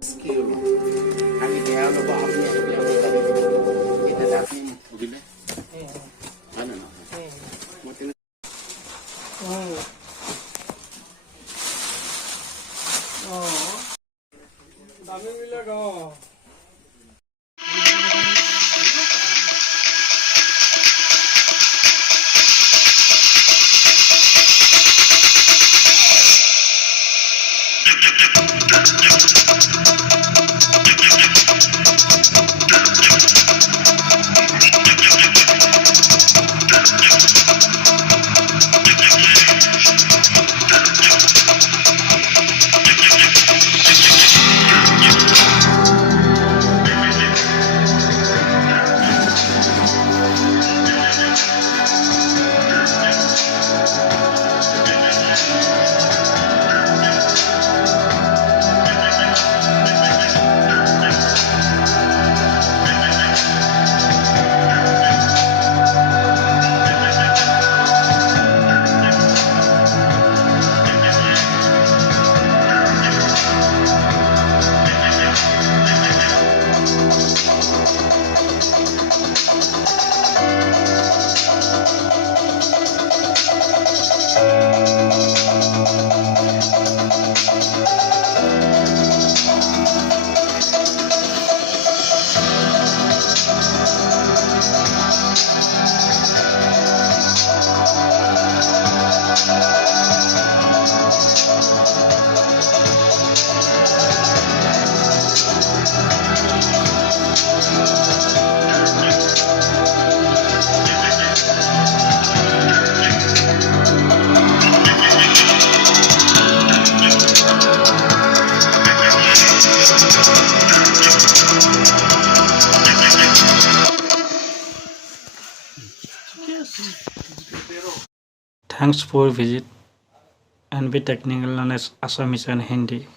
skill. Kami kaya ano ba ako niya kita dati bile. Ano na? Motin. Dami milega. Thanks for visit and be technical on Assamese and Hindi.